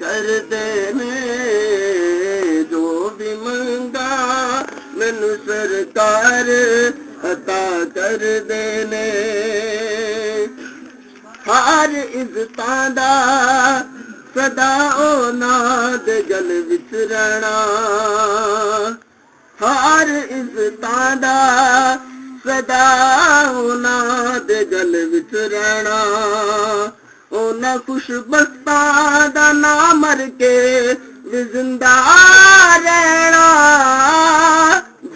कर देने जो भी मंगा मैनू सरकार अता कर देने। हर इज्जतां दा सदा ਉਹਨਾਂ ਦੇ ਗਲ ਵਿੱਚ ਰਹਿਣਾ। हर इज्जतां दा सदा ਉਹਨਾਂ ਦੇ ਗਲ ਵਿੱਚ ਰਹਿਣਾ। ਉਹਨਾਂ ਖੁਸ਼ਬਖਤਾਂ ਦਾ ਨਾ ਮਰ ਕੇ ਵੀ ਜ਼ਿੰਦਾ ਰਹਿਣਾ।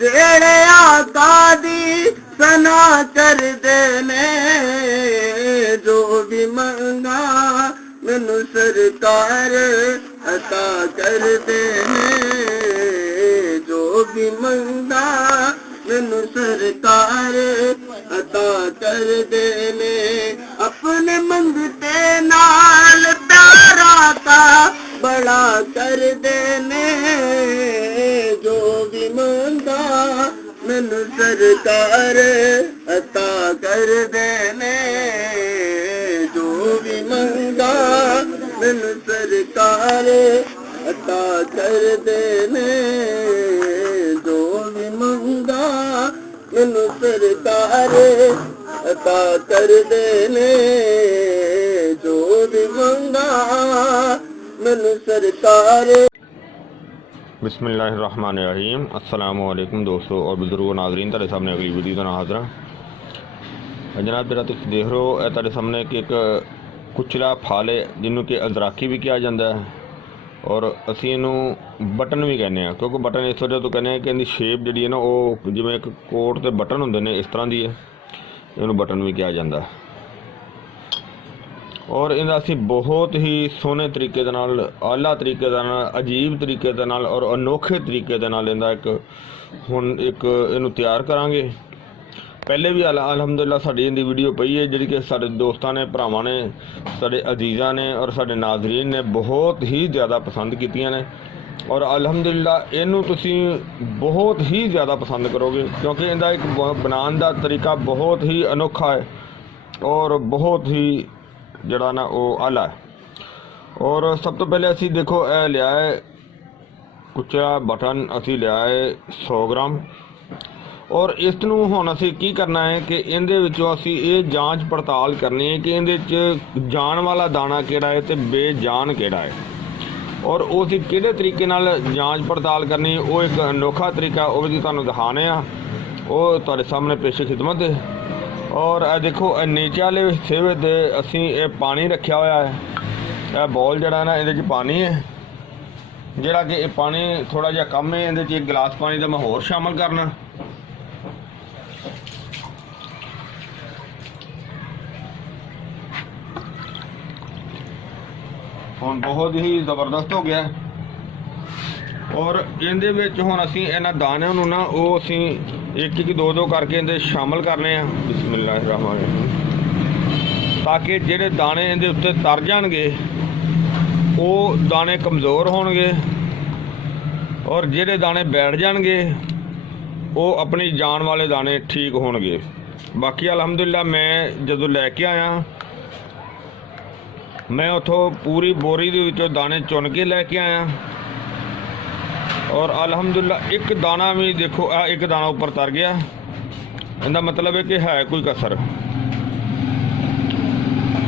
ਜਿਹੜੇ ਆਕਾ ਦੀ ਸਨਾ ਕਰਦੇ ਨੇ ਜੋ ਵੀ ਮੰਗਾ मैनू सरकार अता कर देने। जो भी मंगा मैनू सरकार अता कर देने। अपने मंगते नाल प्यारा का बड़ा कर देने। जो भी मंगा मैनू सरकार अता कर देने। जो भी मंगा मैनू सरकार अता कर देने। जो भी मंगा मैनू सरकार अता कर देने। जो भी मंगा मैनू सरकार। बिस्मिल्लाहिर्रहमानिर्रहीम। अस्सलामु अलैकुम दोस्तों और बुजुर्गों नाज़रीन, तेरे सामने अगली वीडियो का हाज़िर हाँ। जनाब जरा तुम देख रहे हो तेरे सामने कि एक कुचला फल है जिन्हों कि अजराकी भी कहा जाता है और असी इनू बटन भी कहने, क्योंकि बटन इस वजह तो कहने कि इनकी शेप जी है ना वो जिमें एक कोट के बटन होंगे ने इस तरह की है, इन्हों बटन भी कहा जाता है। और इनका असी बहुत ही सोहने तरीके दे नाल, आला तरीके दे नाल, अजीब तरीके दे नाल और अनोखे तरीके दे नाल इनका एक हुण एक इनू तैयार करांगे। पहले भी अलहमदुलिल्लाह साड़ी इनकी वीडियो पई है जी कि साडे दोस्तों ने, भरावां ने, साडे अजीज़ां ने और साडे नाज़रीन ने बहुत ही ज़्यादा पसंद कीतियां ने। और अलहमदुलिल्लाह इनू तुसी बहुत ही ज़्यादा पसंद करोगे, क्योंकि इनका एक बनाने का तरीका बहुत ही अनोखा है और बहुत ही जड़ा ना वो आला है। और सब तो पहले असी देखो यह लिया है कुचला बटन, असी लिया है 100 ग्राम। और इस नूं हुण असी की करना है कि इहदे विचों असी ये जांच पड़ताल करनी है कि इहदे च जान वाला दाना किहड़ा है ते बेजान किहड़ा है। और वो असी किहड़े तरीके नाल जांच पड़ताल करनी, वो एक अनोखा तरीका वो भी तुहानूं दिखाने आ, वो तुहाडे सामने पेश खिदमत है। और यह देखो नीचे वाले हिस्से विच असी ये पानी रखा हुआ है, यह बॉल जिहड़ा ना इहदे च पानी है, जिहड़ा कि ये पानी थोड़ा जिहा कम है, इहदे च एक गिलास पानी का मैं होर शामिल करना। हुण बहुत ही ज़बरदस्त हो गया। और इहदे विच हुण असीं इन्हां दाणिਆਂ ਨੂੰ ना वो असीं एक एक दो दो करके इहदे शामिल करने आ। बिस्मिल्लाहिर्रहमानिर्रहीम। ताकि जिहड़े दाणे इहदे उत्ते तर जाणगे वो दाणे कमज़ोर होणगे और जिहड़े दाणे बैठ जाणगे वो अपनी जान वाले दाणे ठीक होणगे। बाकी अलहमदुलिल्लाह मैं जदों लैके आया मैं उतों पूरी बोरी दे विचों दाने चुन के लैके आया और अलहमदुलिल्लाह एक दाना भी देखो एक दाना ऊपर तर गया। इनका मतलब है कि है कोई कसर,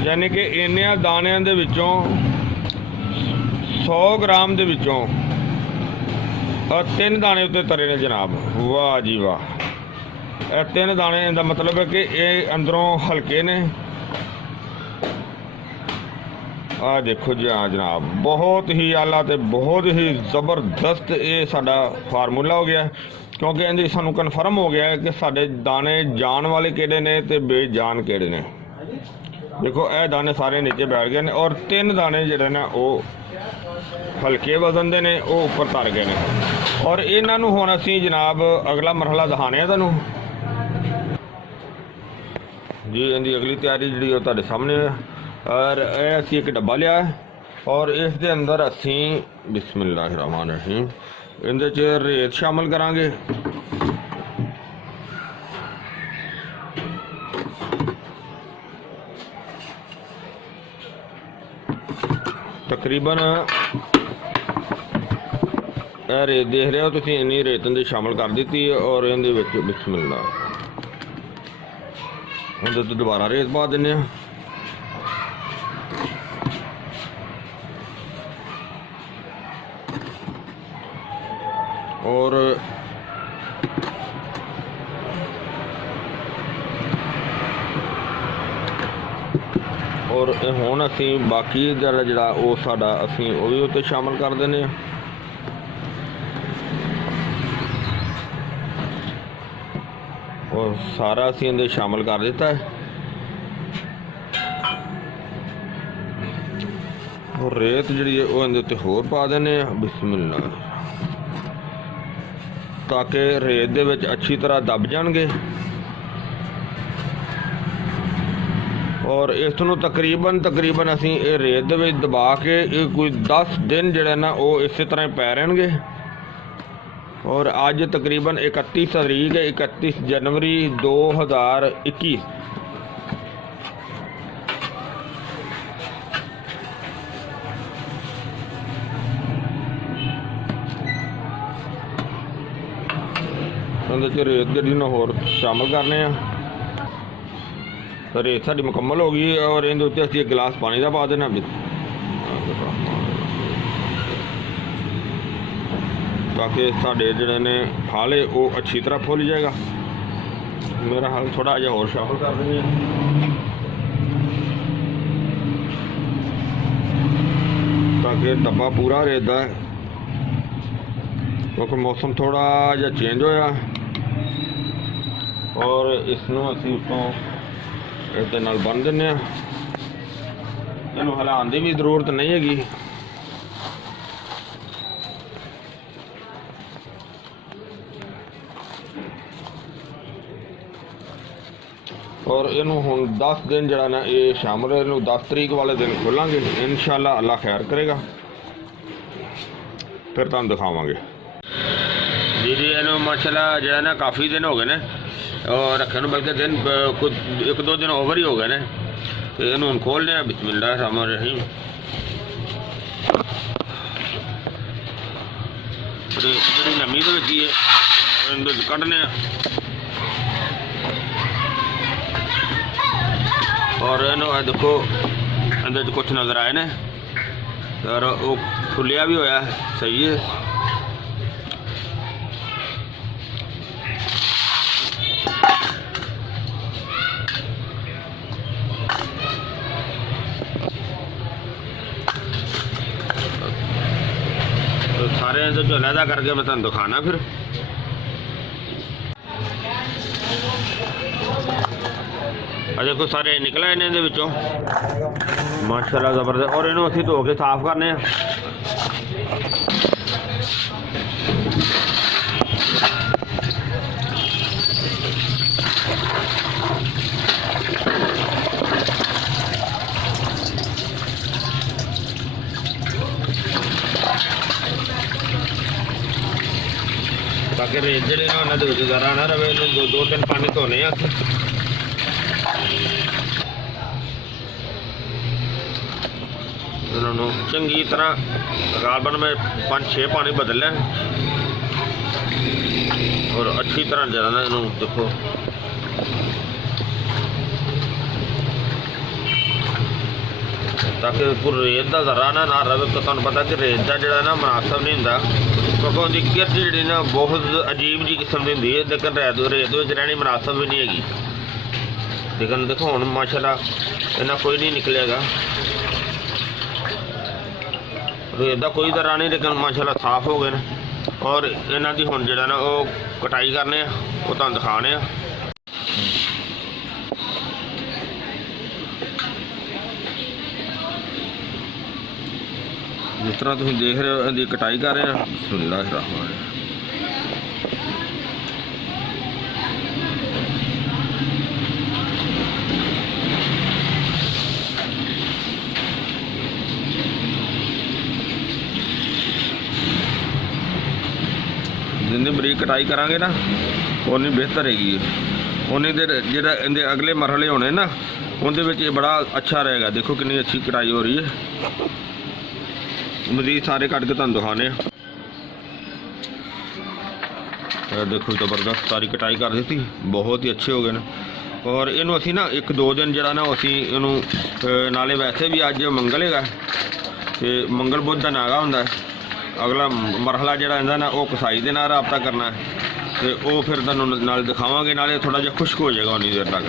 यानी कि इन्नियां दाणियां दे विचों 100 ग्राम दे विचों 3 दाने उत्ते तरे ने जनाब। वाह जी वाह, 3 दाने का मतलब है कि ये अंदरों हल्के ने। आ देखो जी हाँ जनाब, बहुत ही आला तो बहुत ही ज़बरदस्त ये साडा फार्मूला हो गया, क्योंकि इहदे सानू कन्फर्म हो गया कि साडे दाने जान वाले किहड़े ने ते बेजान किहड़े ने। देखो यह दाने सारे नीचे बैठ गए ने और 3 दाने जिहड़े ने वो हल्के वजन दे ने वो ऊपर तर गए ने। और इन्हां नूं हुण असीं जनाब अगला मरहला दिखाने आ तुहानूं जी। इहदी अगली तैयारी जिहड़ी वो तुहाडे सामने है। और असी एक डब्बा लिया और इस दे अंदर असी बिस्मिल्लाहिर्रहमानिर्रहीम इहदे च रेत शामिल करांगे। तकरीबन रेत देख रहे हो तुम, इन्नी रेत इहदे शामिल कर दी और इहदे विच बिस्मिल्लाह इहदे ते दोबारा रेत पा दिंदे आ। और हुण असीं बाकी जिहड़ा वो साडा असीं वो भी उत्ते शामिल कर दिंदे आ। और सारा असीं इहदे शामिल कर दिता है। और रेत जिहड़ी है वो इहदे उत्ते होर पा दिंदे आ बिस्मिल्लाह, ताकि रेत दे विच अच्छी तरह दब जाणगे। और इस नूं तकरीबन असीं ये रेत दे विच दबा के कोई 10 दिन जिहड़े ना वो इस तरह ही पै रहणगे। और अज तकरीबन 31 तरीक है, 31 जनवरी 2021। ਉਹਦੇ 'ਚ रेत ਜਿਹੜੀ ना होर शामिल करने ਆ। रेत साडी मुकम्मल हो गई और इहदे उत्ते असीं एक गिलास पानी का पा देना, ताकि साडे जिहड़े ने फाले वो अच्छी तरह फुल जाएगा। मेरा हाल थोड़ा जिहा होर शामिल कर देंगे ताकि डब्बा पूरा रेत दा है, क्योंकि मौसम थोड़ा जिहा चेंज होया। और इसनूं असीं उत्तों इसदे नाल बन दिंदे आ। इहनूं हिलाउण दी भी जरूरत नहीं हैगी। और इनू हुण 10 दिन जिहड़ा ना ये शामिल है, इनू 10 तरीक वाले दिन खोलांगे इंशाअल्लाह, अल्लाह खैर करेगा, फिर तुहानूं दिखावांगे जी। इनू माशाअल्लाह जिहड़ा ना काफ़ी दिन हो गए ने और रखे नूं, बल्कि दिन कुछ 1-2 दिन ओवर ही हो गए ने। तो इनू हुण खोलने आ बिस्मिल्लाह रहमान रहीम। जिहड़ी नमी दे विच ही है इहदे विच कड्ढने आ। और इनू देखो अंदर कुछ नज़र आए ने और वो खुलिया भी होया सही है। तो सारे जो अलहदा करके मैं तुहानूं दिखाना फिर। देखो सारे निकले इन्हें दे विचों माशाअल्लाह ज़बरदस्त। और इन्हों असीं धो के साफ करने हैं। ताकि रेत जिहड़े ना उन्हां दे विच ज़रा ना रवे। इन्हूं 2-3 पानी धोने आ। इन्होंने चंगी तरह तकरीबन में 5-6 पानी बदल लें और अच्छी तरह जरा ना इन्हों देखो ताकि रेत का जरा ना रवे। तो तुहानूं पता कि रेत का जो ना मुनासिब नहीं होंदा, क्योंकि उहदी किरत जी ना बहुत अजीब जी किस्म की होंदी है। लेकिन रेत रहनी मुनासिब भी नहीं हैगी। लेकिन देखो हुण माशाअल्लाह इन्ना कोई नहीं निकलेगा, रेत का कोई दरा नहीं, लेकिन माशाअल्लाह साफ हो गए ने। और इन्हां दी हुण जिहड़ा ना वो कटाई करने वो तुहानूं दिखाने आ। जिस तरह तुम देख रहे हो इहदी कटाई कर रहे हैं। बिस्मिल्लाह रहमान रहीम। जितनी बरीक कटाई करांगे ना उन्नी बेहतर हैगी। उन्नी देर जिहड़ा इहदे अगले मरहले होने ना उनदे विच ये बड़ा अच्छा रहेगा। देखो कितनी अच्छी कटाई हो रही है। मजीद सारे कट के तुहानूं दिखाने। देखो जबरदस्त सारी कटाई कर दी, बहुत ही अच्छे हो गए हैं। और इनू असी ना 1-2 दिन जरा ना असी इनू नाले वैसे भी अज मंगल है तो मंगल बुध का नागा होंगे। अगला मरहला जरा इहदा ना वो कसाई के नाल राबता करना है तो वो फिर तुहानूं नाल दिखावांगे। नाले थोड़ा जिहा खुश्क हो जाएगा उन्नी देर तक।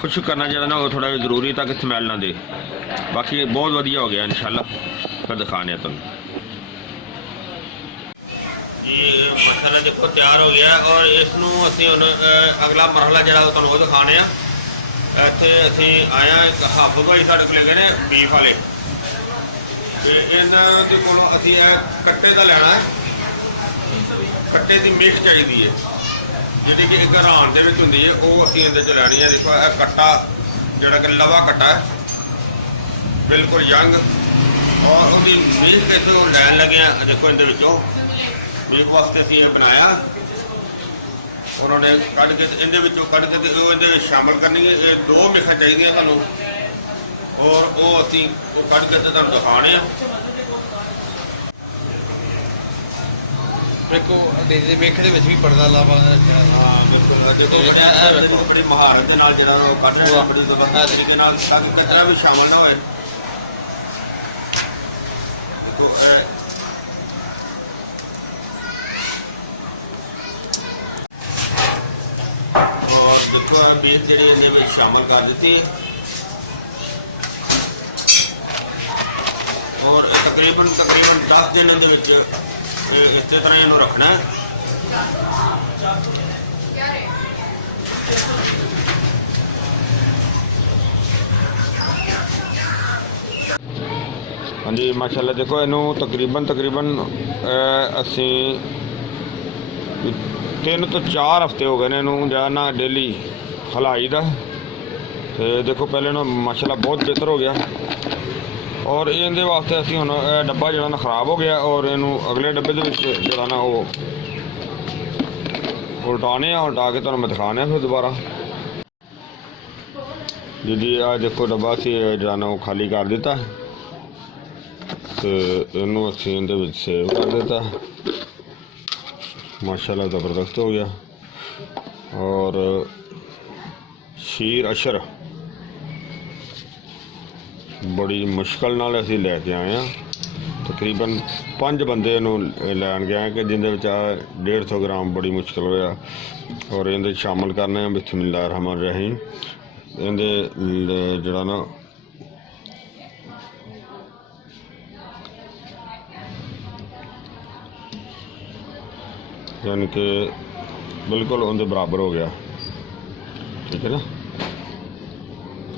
खुश्क करना जरा ना वो थोड़ा जिहा जरूरी ताकि स्मैल ना दे। बाकी बहुत वधिया हो गया इंशाल्लाह, फिर दिखाने तुहानूं। ये मसाला देखो तैयार हो गया और इसनूं असीं हुण अगला मरहला जिहड़ा वो तुहानूं दिखाने आ। इत्थे असीं आए हां, एक हाफिज़ भाई साडे कोल हैगे ने बीफ वाले, ते इन्हां दे कोलों असीं कट्टे दा लैना है। कट्टे दी मिक्स चाहिदी है जिहड़ी कि एक हरान दे विच हुंदी है, वो असीं इहदे च लैनी है। देखो यह कट्टा जिहड़ा कि लवा कट्टा है, बिल्कुल यंग, और उसकी मिल्क इत्थों लैन लगे हैं। देखो इहदे विचों मिल्क वास्ते असीं बनाया, उन्होंने कढ़ के इहदे विचों कढ़ के इहदे शामिल करनी है। ये 2 मिल्खां चाहिदियां तुहानूं, और वो असीं वो कढ़ के ते तुहानूं दिखाने आ। देखो वेखने में भी पर्दा लावा। हाँ बिल्कुल, देखो बड़ी महारत के नाल जिहड़ा वो कढ़ रहा, बड़ी जबरदस्त तरीके नाल, ताकि कचरा भी शामिल ना होए। तो और देखो बीफ जी इन्हें शामिल कर दी, और तकरीबन 10 दिन इस तरह इन्हों रखना है। हाँ जी माशाल्लाह, देखो इनू तकरीबन असी 3 तो 4 हफ्ते हो गए ने इनू जरा ना डेली हलाई दा। तो देखो पहले ना माशाल्लाह बहुत बेहतर हो गया, और इहदे वास्ते असीं हुण डब्बा जिहड़ा ना खराब हो गया, और इनू अगले डब्बे दे विच जिहड़ा ना वो उल्टाने उल्टा के तुहानूं मैं दिखाने फिर दोबारा। जी आ देखो डब्बा असीं जिहड़ा ना वो खाली कर दिता, तो इनू असीं इहदे विच सेव कर दिता। माशाल्लाह ज़बरदस्त हो गया। और शीर अशर बड़ी मुश्किल नाल असीं लैके आए हैं। तकरीबन 5 बंदे इनू लैन गए कि जिंदे विच 150 ग्राम बड़ी मुश्किल होया, और इहदे शामिल करने बिस्मिल्लाह रहमान रहीम। इहदे जिहड़ा ना यानी कि बिल्कुल उनके बराबर हो गया, ठीक है ना।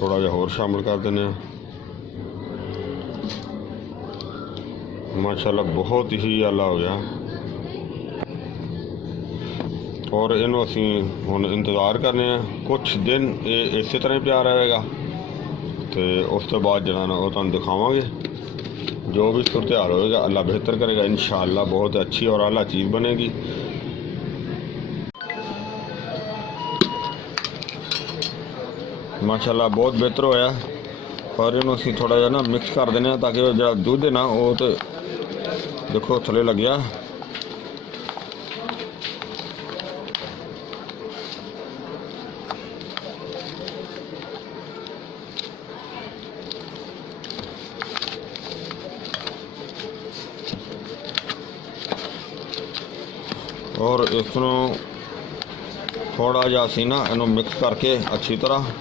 थोड़ा जिहा होर शामिल कर देने। माशाल्लाह बहुत ही आला हो गया। और इनू असीं हुण इंतज़ार करने कुछ दिन ये इस तरह ही पिया रहेगा, तो उस तो बाद जिहड़ा ना वो तुहानूं दिखावांगे। जो भी सूरत हाल होएगा अल्लाह बेहतर करेगा इंशाअल्लाह, बहुत अच्छी और आला चीज़ बनेगी। माशाल्लाह बहुत बेहतर होया। और इनू असीं थोड़ा जिहा ना मिक्स कर देने ताकि जो दुध है ना वो तो देखो थले लग गया। और इसनों थोड़ा जिहा असीं ना इनू मिक्स करके अच्छी तरह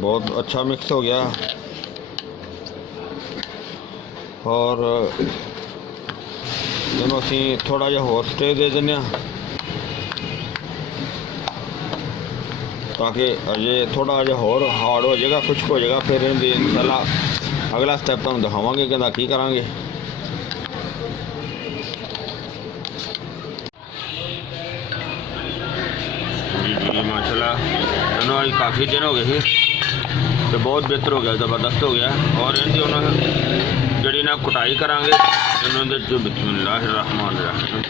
बहुत अच्छा मिक्स हो गया। और इन्हों असीं थोड़ा जिहा होर स्टे दे देने। ताकि अजे थोड़ा जिहा होर हार्ड हो जाएगा, खुश्क हो जाएगा, फिर इहदी इंशाअल्लाह अगला स्टैप तुहानूं दिखावांगे कि की करांगे। जी माशाल्लाह इन्होंने अज काफ़ी दिन हो गए थे तो बहुत बेहतर हो गया, ज़बरदस्त हो गया। और इनकी उन्होंने जी ना कुटाई करांगे इन्होंने जो बिस्मिल्लाहिर्रहमानिर्रहीम।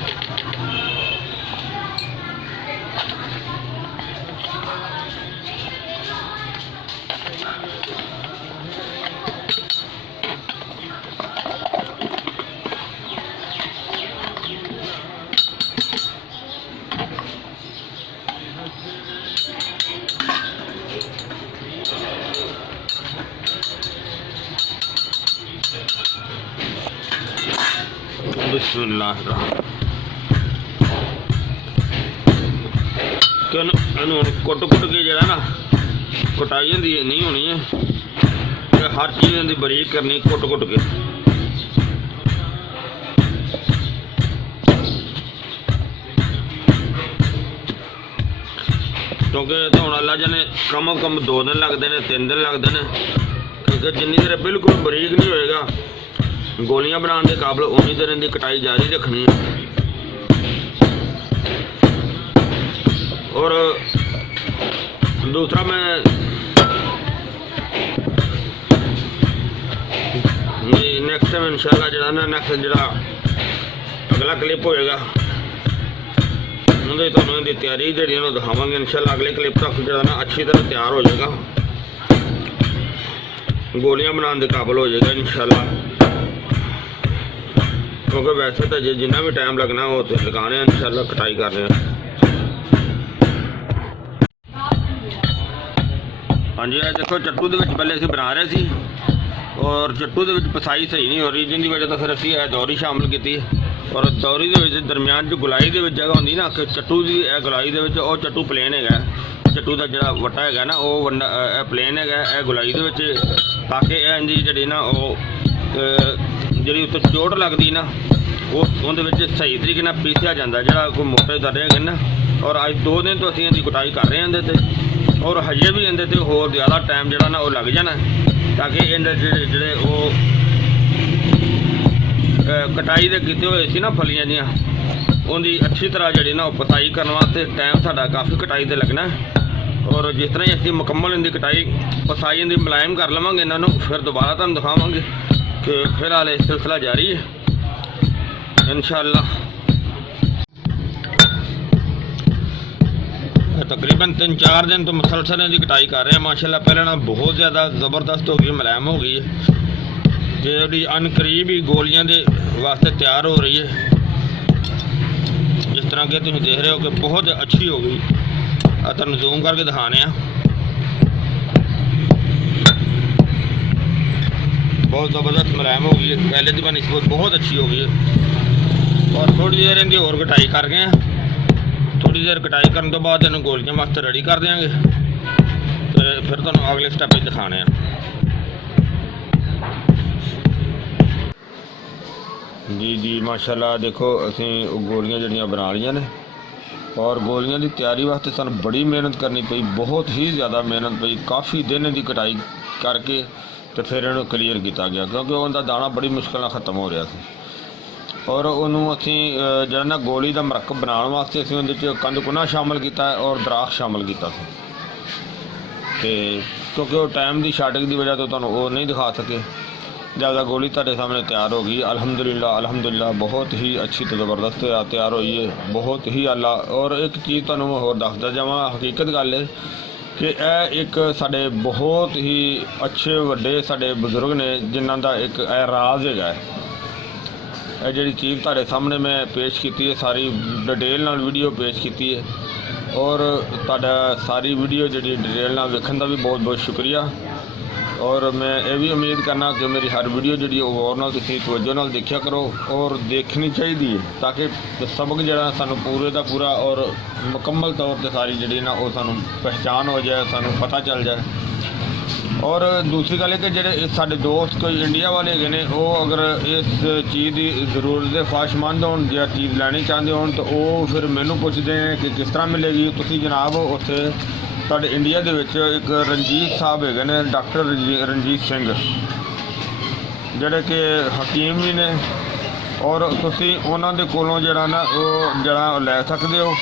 कुट कुट के जरा ना कुटाई होंगी नहीं होनी है, हर चीज़ की बरीक करनी कुट कुट के। क्योंकि तो हूँ अल्लाह जाने कम अज कम 2 दिन लगते हैं, 3 दिन लगते हैं, क्योंकि जिन्नी देर बिल्कुल बरीक नहीं होएगा गोलियां बनाने के काबल उन्नी देर इनकी कटाई जारी रखनी है। और दूसरा मैं नेक्स्ट टाइम इंशाल्लाह जो ना नेक्स्ट जो अगला क्लिप होएगा उन्हें तो इनकी तैयारी जी दिखावांगे इंशाल्लाह। अगले क्लिप तक जो ना अच्छी तरह तैयार हो जाएगा, गोलियां बनाने के काबल हो जाएगा इंशाल्लाह। क्योंकि वैसे तो जिन्ना भी टाइम लगना वो तो लगाने इंशाल्लाह कटाई कर रहे हैं। हाँ जी देखो चट्टू के पहले असीं बना रहे थे और चट्टू के पसाई सही नहीं हो रही, जिंदी वजह तो फिर असीं दौरी शामिल की। और दौरी के दरम्यान जो गुलाई के जगह होंगी ना कि चट्टू की गुलाई के चट्टू प्लेन है, चट्टू का जो वट्टा है ना वो वंडा प्लेन है गुलाई के, ताकि इनकी जी ना वो जी उत्ते चोट लगती ना वो सही तरीके ना पीसिया जाता जो कोई मोटे दर्रे है ना। और अज 2 दिन तो असीं इनकी कुटाई कर रहे हैं इहदे ते, और हजे भी इहदे ते होर ज़्यादा टाइम जो ना वो लग जाना, ताकि इहदे जेह्ड़े वो कटाई दे कीते हुए सी ना फलियां जियां उनकी अच्छी तरह जी ना पसाई करने वास्ते टाइम साडा काफ़ी कटाई ते लगना। और जिस तरह ही असीं मुकम्मल इनकी कटाई पसाई इनकी मुलायम कर लवांगे इन्हों, फिर दोबारा तुहानूं दिखावांगे कि फिलहाल यह सिलसिला जारी है इंशाअल्लाह। तकरीबन 3-4 दिन तो मुसलसल इनकी कटाई कर रहे हैं माशाल्लाह। पहले ना बहुत ज़्यादा ज़बरदस्त हो गई, मुलायम हो गई है, जी अनकरीब ही गोलियां दे वास्ते तैयार हो रही है। जिस तरह के तुम देख रहे हो कि बहुत अच्छी हो गई, तुहानूं जूम करके दिखाने बहुत ज़बरदस्त मुलायम हो गई है, पहले की बनस्बत बहुत अच्छी हो गई है। और थोड़ी देर इनकी और कटाई कर गए हैं, थोड़ी देर कटाई करने तो बाद इन्होंने गोलियां वास्ते रेडी कर देंगे, तो फिर तुहानूं अगले स्टैप दिखाने। जी माशाल्लाह देखो असीं गोलियां जड़ियां बना लियां ने, और गोलियां की तैयारी वास्ते सानूं बड़ी मेहनत करनी पई, बहुत ही ज़्यादा मेहनत पई। काफ़ी दिन इनकी कटाई करके तो फिर इन्हूं क्लीयर किया गया, क्योंकि उनका दाना बड़ी मुश्किल खत्म हो रहा था। और उन्होंने असीं जो ना गोली का मरकब बनाने वास्ते असीं उहदे च कंदकुना शामिल किया और दराख शामिल किया था, क्योंकि वो टाइम की शार्टेज की वजह तो तुहानूं वो नहीं दिखा सके। ज़्यादा गोली तुहाडे सामने तैयार हो गई अल्हम्दुलिल्लाह बहुत ही अच्छी तो ज़बरदस्त तैयार हुई है, बहुत ही आला। और एक चीज़ तुहानूं मैं होर दसदा जावां, हकीकत गल है कि एक साडे बहुत ही अच्छे वड्डे साडे बजुर्ग ने जिन्हां दा एक राज है। जी चीज़ तुहाडे सामने मैं पेश की है, सारी डिटेल नाल वीडियो पेश की है, और तुहाडा सारी वीडियो जी डिटेल नाल वेखण दा भी बहुत बहुत शुक्रिया। और मैं ये भी उम्मीद करना कि मेरी हर वीडियो जी गौर नाल तुसीं तवज्जो नाल देखिया करो और देखनी चाहिए, ताकि सबक जो सानू पूरे का पूरा और मुकम्मल तौर पर सारी जी ना वो सानू पहचान हो जाए, सानू पता चल जाए। और दूसरी गल है कि जो साडे दोस्त कोई इंडिया वाले है वो अगर इस चीज़ की जरूरत के ख्वाहिशमंद हो या चीज़ लैनी चाहते हो तो वो फिर मैनू पुछते हैं कि किस तरह मिलेगी। तुसीं जनाब उत्थे ਤੁਹਾਡੇ ਇੰਡੀਆ ਦੇ ਵਿੱਚ ਇੱਕ ਰਣਜੀਤ ਸਾਹਿਬ ਹੈਗੇ ਨੇ, ਡਾਕਟਰ ਰਣਜੀਤ ਸਿੰਘ, ਜਿਹੜੇ ਕਿ ਹਕੀਮ ਵੀ ਨੇ, ਔਰ ਤੁਸੀਂ ਉਹਨਾਂ ਦੇ ਕੋਲੋਂ ਜਿਹੜਾ ਨਾ ਉਹ ਜਿਹੜਾ ਲੈ ਸਕਦੇ ਹੋ।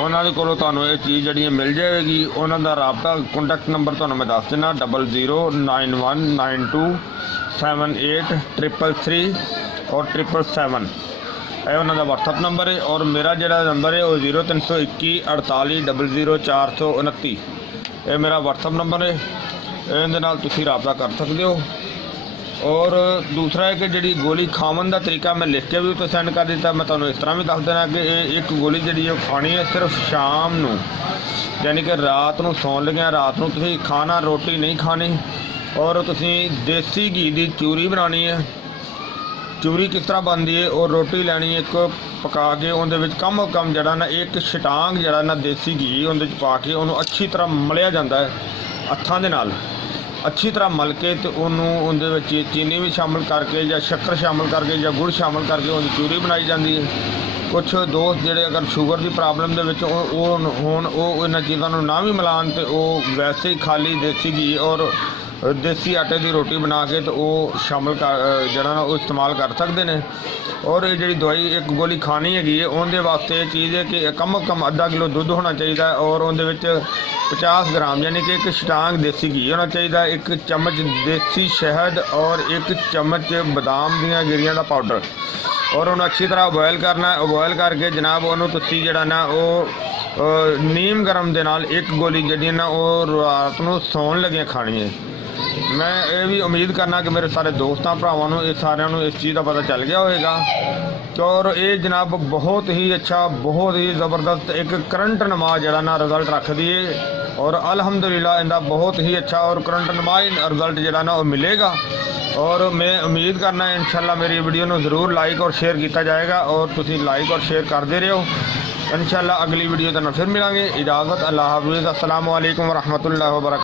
ਉਹਨਾਂ ਦੇ ਕੋਲੋਂ ਤੁਹਾਨੂੰ ਇਹ ਚੀਜ਼ ਜਿਹੜੀ ਮਿਲ ਜਾਵੇਗੀ। ਉਹਨਾਂ ਦਾ ਰਾਬਤਾ ਕੰਟੈਕਟ ਨੰਬਰ ਤੁਹਾਨੂੰ ਮੈਂ ਦੱਸ ਦਿੰਦਾ, 009192783333 ਔਰ 777 ਇਹ ਉਹਨਾਂ ਦਾ WhatsApp ਨੰਬਰ ਹੈ। ਔਰ ਮੇਰਾ ਜਿਹੜਾ ਨੰਬਰ ਹੈ ਉਹ 032148000429 ਇਹ ਮੇਰਾ WhatsApp ਨੰਬਰ ਹੈ। ਇਹਦੇ ਨਾਲ ਤੁਸੀਂ ਰਾਬਤਾ ਕਰ ਸਕਦੇ ਹੋ। ਔਰ ਦੂਸਰਾ ਹੈ ਕਿ ਜਿਹੜੀ ਗੋਲੀ ਖਾਣ ਦਾ ਤਰੀਕਾ ਮੈਂ ਲਿਖ ਕੇ ਵੀ ਉੱਤੇ ਸੈਂਡ ਕਰ ਦਿੱਤਾ। ਮੈਂ ਤੁਹਾਨੂੰ ਇਸ ਤਰ੍ਹਾਂ ਵੀ ਦੱਸ ਦੇਣਾ ਕਿ ਇਹ ਇੱਕ ਗੋਲੀ ਜਿਹੜੀ ਉਹ ਖਾਣੀ ਹੈ ਸਿਰਫ ਸ਼ਾਮ ਨੂੰ, ਯਾਨੀ ਕਿ ਰਾਤ ਨੂੰ ਸੌਣ ਲੱਗਿਆ ਰਾਤ ਨੂੰ ਤੁਸੀਂ ਖਾਣਾ, ਰੋਟੀ ਨਹੀਂ ਖਾਣੀ। ਔਰ ਤੁਸੀਂ ਦੇਸੀ ਘੀ ਦੀ ਚੂਰੀ ਬਣਾਉਣੀ ਹੈ। ਚੂਰੀ ਕਿਸ ਤਰ੍ਹਾਂ ਬਣਦੀ ਹੈ, ਔਰ ਰੋਟੀ ਲੈਣੀ ਇੱਕ ਪਕਾ ਕੇ ਉਹਦੇ ਵਿੱਚ ਕਮ ਕਮ ਜਿਹੜਾ ਨਾ ਇੱਕ ਛਟਾਂਗ ਜਿਹੜਾ ਨਾ ਦੇਸੀ ਘੀ ਉਹਦੇ 'ਚ ਪਾ ਕੇ ਉਹਨੂੰ ਅੱਛੀ ਤਰ੍ਹਾਂ ਮਲਿਆ ਜਾਂਦਾ ਹੈ ਹੱਥਾਂ ਦੇ ਨਾਲ, ਅੱਛੀ ਤਰ੍ਹਾਂ ਮਲ ਕੇ ਤੇ ਉਹਨੂੰ ਉਹਦੇ ਵਿੱਚ ਚੀਨੀ ਵੀ ਸ਼ਾਮਿਲ ਕਰਕੇ ਜਾਂ ਸ਼ੱਕਰ ਸ਼ਾਮਿਲ ਕਰਕੇ ਜਾਂ ਗੁੜ ਸ਼ਾਮਿਲ ਕਰਕੇ ਉਹਦੀ ਚੂਰੀ ਬਣਾਈ ਜਾਂਦੀ ਹੈ। ਕੁਛ ਦੋਸਤ ਜਿਹੜੇ ਅਗਰ ਸ਼ੂਗਰ ਦੀ ਪ੍ਰੋਬਲਮ ਦੇ ਵਿੱਚ ਉਹ ਇਹਨਾਂ ਚੀਜ਼ਾਂ ਨੂੰ ਨਾ ਵੀ ਮਿਲਾਉਣ ਤੇ ਉਹ ਵੈਸੇ ਹੀ ਖਾਲੀ ਦੇਸੀ ਘੀ ਔਰ ਦੇਸੀ ਆਟੇ ਦੀ ਰੋਟੀ ਬਣਾ ਕੇ ਤੇ ਉਹ ਸ਼ਾਮਿਲ ਕਰ ਜਿਹੜਾ ਨਾ ਉਹ ਇਸਤੇਮਾਲ ਕਰ ਸਕਦੇ ਨੇ। ਔਰ ਇਹ ਜਿਹੜੀ ਦਵਾਈ ਇੱਕ ਗੋਲੀ ਖਾਣੀ ਹੈਗੀ ਹੈ ਉਹਦੇ ਵਾਸਤੇ ਇਹ ਚੀਜ਼ ਹੈ ਕਿ ਕਮ ਅੱਧਾ ਕਿਲੋ ਦੁੱਧ ਹੋਣਾ ਚਾਹੀਦਾ ਹੈ, ਔਰ ਉਹਦੇ ਵਿੱਚ 50 ਗ੍ਰਾਮ ਯਾਨੀ ਕਿ ਇੱਕ ਛਟਾਂਗ ਦੇਸੀ ਘੀ ਹੋਣਾ ਚਾਹੀਦਾ, ਇੱਕ ਚਮਚ ਦੇਸੀ ਸ਼ਹਿਦ ਔਰ ਇੱਕ ਚਮਚ ਬਦਾਮ ਦੀਆਂ ਗਿਰੀਆਂ ਦਾ ਪਾਊਡਰ। ਔਰ ਉਹਨੂੰ ਅੱਛੀ ਤਰ੍ਹਾਂ ਬੋਇਲ ਕਰਨਾ। ਬੋਇਲ ਕਰਕੇ ਜਨਾਬ ਉਹਨੂੰ ਤੁਸੀਂ ਜਿਹੜਾ ਨਾ ਉਹ ਨੀਮ ਗਰਮ ਦੇ ਨਾਲ ਇੱਕ ਗੋਲੀ ਜਿਹੜੀ ਨਾ ਉਹ ਰਾਤ ਨੂੰ ਸੌਣ ਲੱਗਿਆ ਖਾਣੀ ਹੈ। ਮੈਂ ਇਹ ਵੀ ਉਮੀਦ ਕਰਨਾ ਕਿ ਮੇਰੇ ਸਾਰੇ ਦੋਸਤਾਂ ਭਰਾਵਾਂ ਨੂੰ ਇਹ ਸਾਰਿਆਂ ਨੂੰ ਇਸ ਚੀਜ਼ ਦਾ ਪਤਾ ਚੱਲ ਗਿਆ ਹੋਵੇਗਾ। ਔਰ ਇਹ ਜਨਾਬ ਬਹੁਤ ਹੀ ਅੱਛਾ, ਬਹੁਤ ਹੀ ਜ਼ਬਰਦਸਤ ਇੱਕ ਕਰੰਟ ਨਮਾ ਜਿਹੜਾ ਨਾ ਰਿਜ਼ਲਟ ਰੱਖਦੀ ਹੈ। ਔਰ ਅਲਹਮਦੁਲਿਲਾ ਇਹਦਾ ਬਹੁਤ ਹੀ ਅੱਛਾ ਔਰ ਕਰੰਟ ਨਮਾ ਰਿਜ਼ਲਟ ਜਿਹੜਾ ਨਾ ਉਹ ਮਿਲੇਗਾ। ਔਰ ਮੈਂ ਉਮੀਦ ਕਰਨਾ ਇਨਸ਼ਾਅੱਲਾ ਮੇਰੀ ਵੀਡੀਓ ਨੂੰ ਜ਼ਰੂਰ ਲਾਈਕ ਔਰ ਸ਼ੇਅਰ ਕੀਤਾ ਜਾਏਗਾ, ਔਰ ਤੁਸੀਂ ਲਾਈਕ ਔਰ ਸ਼ੇਅਰ ਕਰਦੇ ਰਹੋ। ਇਨਸ਼ਾਅੱਲਾ ਅਗਲੀ ਵੀਡੀਓ ਦੇ ਨਾਲ ਫਿਰ ਮਿਲਾਂਗੇ। ਇਜਾਜ਼ਤ, ਅੱਲਾਹ ਹਾਫਿਜ਼, अस्सलाम वालेकुम रहमतुल्लाहि व बरकातहू।